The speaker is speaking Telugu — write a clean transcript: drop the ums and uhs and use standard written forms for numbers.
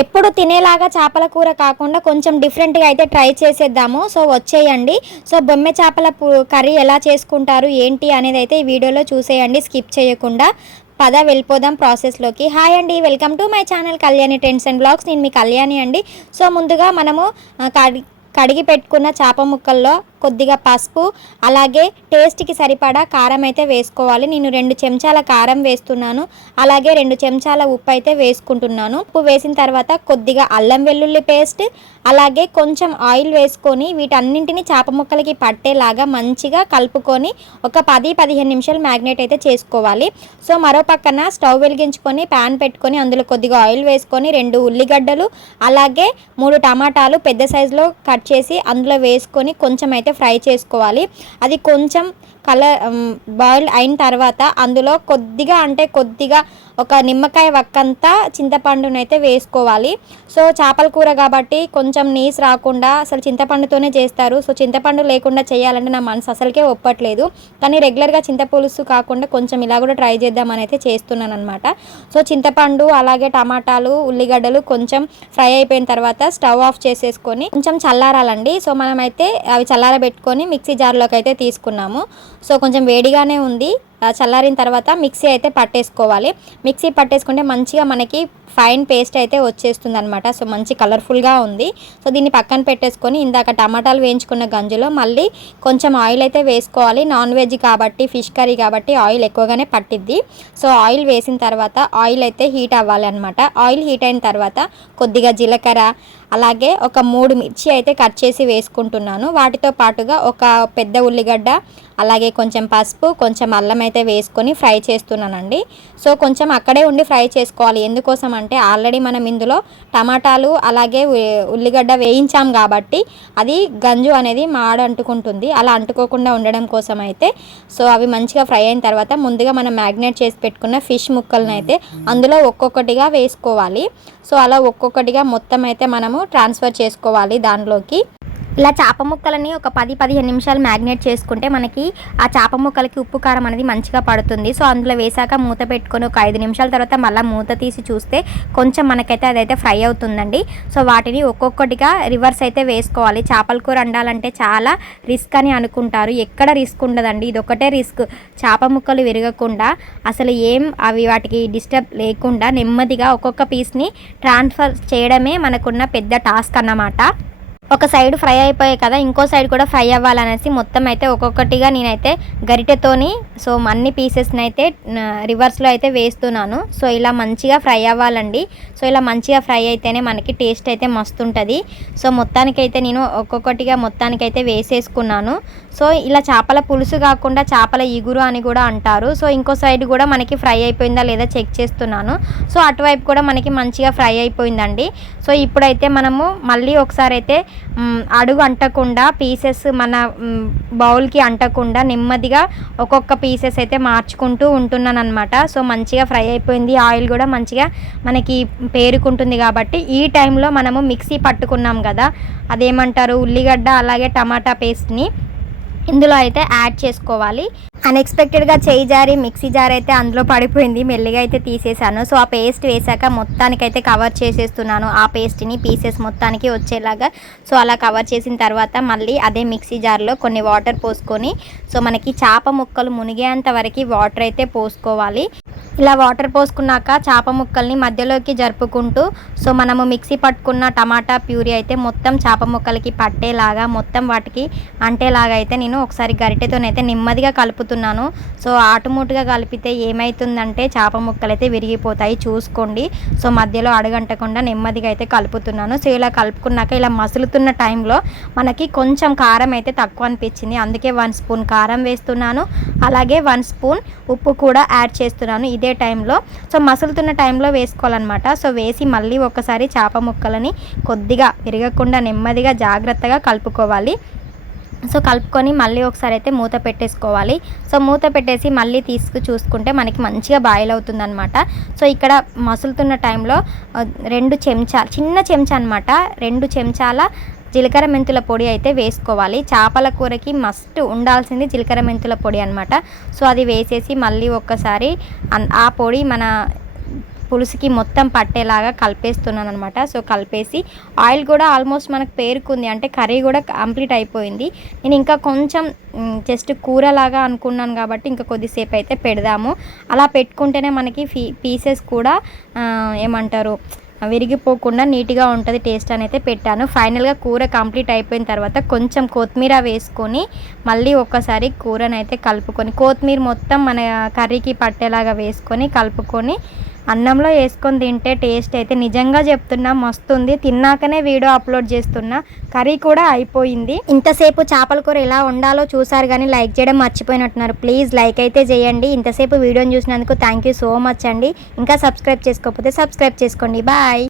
ఎప్పుడు తినేలాగా చేపల కూర కాకుండా కొంచెం డిఫరెంట్గా అయితే ట్రై చేసేద్దాము. సో వచ్చేయండి. సో బొమ్మె చేపల కర్రీ ఎలా చేసుకుంటారు ఏంటి అనేది అయితే ఈ వీడియోలో చూసేయండి స్కిప్ చేయకుండా. పద వెళ్ళిపోదాం ప్రాసెస్లోకి. హాయ్ అండి, welcome to my channel Kalyani trends and blogs. నేను మీ కళ్యాణి అండి. సో ముందుగా మనము కడిగి పెట్టుకున్న చేప ముక్కల్లో కొద్దిగా పసుపు, అలాగే టేస్ట్కి సరిపడా కారం అయితే వేసుకోవాలి. నేను 2 చెంచాల కారం వేస్తున్నాను, అలాగే 2 చెంచాల ఉప్పు అయితే వేసుకుంటున్నాను. ఉప్పు వేసిన తర్వాత కొద్దిగా అల్లం వెల్లుల్లి పేస్ట్, అలాగే కొంచెం ఆయిల్ వేసుకొని వీటన్నింటిని చేప ముక్కలకి పట్టేలాగా మంచిగా కలుపుకొని ఒక 10-15 నిమిషాలు మ్యాగ్నేట్ అయితే చేసుకోవాలి. సో మరో పక్కన స్టవ్ వెలిగించుకొని ప్యాన్ పెట్టుకొని అందులో కొద్దిగా ఆయిల్ వేసుకొని 2 ఉల్లిగడ్డలు, అలాగే 3 టమాటాలు పెద్ద సైజులో కట్ చేసి అందులో వేసుకొని కొంచెం అయితే ఫ్రై చేసుకోవాలి. అది కొంచెం బాయిల్ అయిన తర్వాత అందులో కొద్దిగా ఒక నిమ్మకాయ వక్కంతా చింతపండునైతే వేసుకోవాలి. సో చేపల కూర కాబట్టి కొంచెం నీసు రాకుండా అసలు చింతపండుతోనే చేస్తారు. సో చింతపండు లేకుండా చేయాలంటే నా మనసు అసలుకే ఒప్పట్లేదు. కానీ రెగ్యులర్గా చింతపులుసు కాకుండా కొంచెం ఇలా కూడా ట్రై చేద్దామని అయితే చేస్తున్నాను అనమాట. సో చింతపండు, అలాగే టమాటాలు, ఉల్లిగడ్డలు కొంచెం ఫ్రై అయిపోయిన తర్వాత స్టవ్ ఆఫ్ చేసేసుకొని కొంచెం చల్లారాలండి. సో మనమైతే అవి చల్లారబెట్టుకొని మిక్సీ జార్లోకి అయితే తీసుకున్నాము. సో కొంచెం వేడిగానే ఉంది. చల్లారిన తర్వాత మిక్సీ అయితే పట్టేసుకోవాలి. మిక్సీ పట్టేసుకుంటే మంచిగా మనకి ఫైన్ పేస్ట్ అయితే వచ్చేస్తుంది అనమాట. సో మంచి కలర్ఫుల్గా ఉంది. సో దీన్ని పక్కన పెట్టేసుకొని ఇందాక టమాటాలు వేయించుకున్న గంజులో మళ్ళీ కొంచెం ఆయిల్ అయితే వేసుకోవాలి. నాన్ వెజ్ కాబట్టి, ఫిష్ కర్రీ కాబట్టి ఆయిల్ ఎక్కువగానే పట్టిద్ది. సో ఆయిల్ వేసిన తర్వాత ఆయిల్ అయితే హీట్ అవ్వాలి అనమాట. ఆయిల్ హీట్ అయిన తర్వాత కొద్దిగా జీలకర్ర, అలాగే ఒక 3 మిర్చి అయితే కట్ చేసి వేసుకుంటున్నాను. వాటితో పాటుగా ఒక పెద్ద ఉల్లిగడ్డ, అలాగే కొంచెం పసుపు, కొంచెం అల్లం అయితే వేసుకొని ఫ్రై చేస్తున్నానండి. సో కొంచెం అక్కడే ఉండి ఫ్రై చేసుకోవాలి. ఎందుకోసం అంటే ఆల్రెడీ మనం ఇందులో టమాటాలు అలాగే ఉల్లిగడ్డ వేయించాం కాబట్టి అది గంజు అనేది మాడ అంటుకుంటుంది. అలా అంటుకోకుండా ఉండడం కోసం అయితే సో అవి మంచిగా ఫ్రై అయిన తర్వాత ముందుగా మనం మ్యాగ్నేట్ చేసి పెట్టుకున్న ఫిష్ ముక్కలను అయితే అందులో ఒక్కొక్కటిగా వేసుకోవాలి. సో అలా ఒక్కొక్కటిగా మొత్తం అయితే మనము ట్రాన్స్ఫర్ చేసుకోవాలి దానిలోకి. ఇలా చేప ముక్కలని ఒక 10-15 నిమిషాలు మ్యాగ్నేట్ చేసుకుంటే మనకి ఆ చేప ముక్కలకి ఉప్పు కారం అనేది మంచిగా పడుతుంది. సో అందులో వేసాక మూత పెట్టుకొని ఒక 5 నిమిషాల తర్వాత మళ్ళీ మూత తీసి చూస్తే కొంచెం మనకైతే అదైతే ఫ్రై అవుతుందండి. సో వాటిని ఒక్కొక్కటిగా రివర్స్ అయితే వేసుకోవాలి. చేపల కూర వండాలంటే చాలా రిస్క్ అని అనుకుంటారు. ఎక్కడ రిస్క్ ఉండదండి, ఇది ఒకటే రిస్క్. చేప ముక్కలు విరగకుండా అసలు వాటికి డిస్టర్బ్ లేకుండా నెమ్మదిగా ఒక్కొక్క పీస్ని ట్రాన్స్ఫర్ చేయడమే మనకున్న పెద్ద టాస్క్ అన్నమాట. ఒక సైడ్ ఫ్రై అయిపోయాయి కదా, ఇంకో సైడ్ కూడా ఫ్రై అవ్వాలనేసి మొత్తం అయితే ఒక్కొక్కటిగా నేనైతే గరిటెతోని సో అన్ని పీసెస్ని అయితే రివర్స్లో అయితే వేస్తున్నాను. సో ఇలా మంచిగా ఫ్రై అవ్వాలండి. సో ఇలా మంచిగా ఫ్రై అయితేనే మనకి టేస్ట్ అయితే మస్తు ఉంటుంది. సో మొత్తానికైతే నేను ఒక్కొక్కటిగా మొత్తానికైతే వేసేసుకున్నాను. సో ఇలా చేపల పులుసు కాకుండా చేపల ఇగురు అని కూడా అంటారు. సో ఇంకో సైడ్ కూడా మనకి ఫ్రై అయిపోయిందా లేదా చెక్ చేస్తున్నాను. సో అటువైపు కూడా మనకి మంచిగా ఫ్రై అయిపోయిందండి. సో ఇప్పుడైతే మనము మళ్ళీ ఒకసారి అయితే అడుగు అంటకుండా పీసెస్ మన బౌల్కి అంటకుండా నెమ్మదిగా ఒక్కొక్క పీసెస్ అయితే మార్చుకుంటూ ఉంటున్నాను అనమాట. సో మంచిగా ఫ్రై అయిపోయింది. ఆయిల్ కూడా మంచిగా మనకి పేరుకుంటుంది కాబట్టి ఈ టైంలో మనము మిక్సీ పట్టుకున్నాం కదా, అదేమంటారు ఉల్లిగడ్డ అలాగే టమాటా పేస్ట్ని ఇందులో అయితే యాడ్ చేసుకోవాలి. అన్ఎక్స్పెక్టెడ్గా చేయి జారి మిక్సీ జార్ అయితే అందులో పడిపోయింది. మెల్లిగా అయితే తీసేసాను. సో ఆ పేస్ట్ వేసాక మొత్తానికైతే కవర్ చేసేస్తున్నాను. ఆ పేస్ట్ని పీసెస్ మొత్తానికి వచ్చేలాగా సో అలా కవర్ చేసిన తర్వాత మళ్ళీ అదే మిక్సీ జార్లో కొన్ని వాటర్ పోసుకొని సో మనకి చేప ముక్కలు మునిగేంత వరకు వాటర్ అయితే పోసుకోవాలి. ఇలా వాటర్ పోసుకున్నాక చేప ముక్కల్ని మధ్యలోకి జరుపుకుంటూ సో మనము మిక్సీ పట్టుకున్న టమాటా ప్యూరీ అయితే మొత్తం చేప ముక్కలకి పట్టేలాగా మొత్తం వాటికి అంటేలాగా అయితే నేను ఒకసారి గరిటెతోనైతే నెమ్మదిగా కలుపుతున్నాను. సో ఆటుమూటుగా కలిపితే ఏమవుతుందంటే చేప ముక్కలు అయితే విరిగిపోతాయి, చూసుకోండి. సో మధ్యలో అడుగంటకుండా నెమ్మదిగా అయితే కలుపుతున్నాను. సో ఇలా కలుపుకున్నాక ఇలా మసులుతున్న టైంలో మనకి కొంచెం కారం అయితే తక్కువ అనిపించింది. అందుకే 1 స్పూన్ కారం వేస్తున్నాను, అలాగే 1 స్పూన్ ఉప్పు కూడా యాడ్ చేస్తున్నాను ఇదే టైంలో. సో మసులుతున్న టైంలో వేసుకోవాలన్నమాట. సో వేసి మళ్ళీ ఒకసారి చేప ముక్కలని కొద్దిగా విరగకుండా నెమ్మదిగా జాగ్రత్తగా కలుపుకోవాలి. సో కలుపుకొని మళ్ళీ ఒకసారి అయితే మూత పెట్టేసుకోవాలి. సో మూత పెట్టేసి మళ్ళీ చూసుకుంటే మనకి మంచిగా బాయిల్ అవుతుందన్నమాట. సో ఇక్కడ మసులుతున్న టైంలో 2 చెంచాలు, చిన్న చెంచా అనమాట, 2 చెంచాల జీలకర్ర మెంతుల పొడి అయితే వేసుకోవాలి. చేపల కూరకి మస్ట్ ఉండాల్సింది జీలకర్ర మెంతుల పొడి అనమాట. సో అది వేసేసి మళ్ళీ ఒక్కసారి ఆ పొడి మన పులుసుకి మొత్తం పట్టేలాగా కలిపేస్తున్నాను అనమాట. సో కలిపేసి ఆయిల్ కూడా ఆల్మోస్ట్ మనకు పేరుకుంది, అంటే కర్రీ కూడా కంప్లీట్ అయిపోయింది. నేను ఇంకా కొంచెం జస్ట్ కూరలాగా అనుకున్నాను కాబట్టి ఇంకా కొద్దిసేపు అయితే పెడదాము. అలా పెట్టుకుంటేనే మనకి పీసెస్ కూడా ఏమంటారు విరిగిపోకుండా నీట్గా ఉంటుంది టేస్ట్ అని అయితే పెట్టాను. ఫైనల్గా కూర కంప్లీట్ అయిపోయిన తర్వాత కొంచెం కొత్తిమీర వేసుకొని మళ్ళీ ఒక్కసారి కూరనైతే కలుపుకొని, కొత్తిమీర మొత్తం మన కర్రీకి పట్టేలాగా వేసుకొని కలుపుకొని అన్నంలో వేసుకొని తింటే టేస్ట్ అయితే నిజంగా చెప్తున్నా మస్తుంది. తిన్నాకనే వీడియో అప్లోడ్ చేస్తున్నా. కర్రీ కూడా అయిపోయింది. ఇంతసేపు చేపల కూర ఎలా వండాలో చూసారు కానీ లైక్ చేయడం మర్చిపోయినట్టున్నారు. ప్లీజ్ లైక్ అయితే చేయండి. ఇంతసేపు వీడియోని చూసినందుకు థ్యాంక్ యూ సో మచ్ అండి. ఇంకా సబ్స్క్రైబ్ చేసుకోకపోతే సబ్స్క్రైబ్ చేసుకోండి. బాయ్.